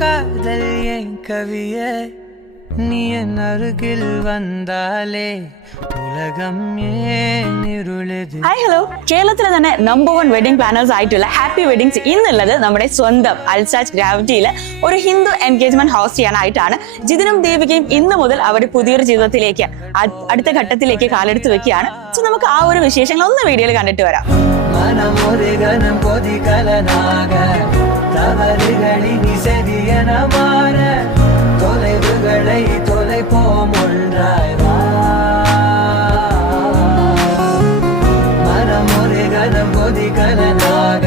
காதல் என் கவியே நீ என் அருகில் வந்தாலே ഉലകം ഏനിരുളത്. ഹായ് ഹലോ, കേരളത്തിലെ തന്നെ നമ്പർ 1 വെഡിങ് പ്ലാനേഴ്സ് ആയിട്ടുള്ള ഹാപ്പി വെഡിങ്സ് ഇന്നുള്ളത് നമ്മുടെ സ്വന്തം അൽസാജ് ഗ്രാവിറ്റിയിൽ ഒരു ഹിന്ദു എൻഗേജ്മെന്റ് ഹോസ്റ്റ് ചെയ്യാനായിട്ടാണ്. ജിതിനും ദീപികയും ഇന്ന് മുതൽ അവരുടെ പുതിയൊരു ജീവിതത്തിലേക്ക് അടുത്ത ഘട്ടത്തിലേക്ക് കാലെടുത്ത് വെക്കുകയാണ്. സോ നമുക്ക് ആ ഒരു വിശേഷങ്ങൾ ഒന്ന് വീഡിയോയിൽ കണ്ടിട്ട് വരാം. தொலைவுகளை தொலைப்போம் ஒன்றாய் வா மனம் ஒரு கணம் கொதிகலனாக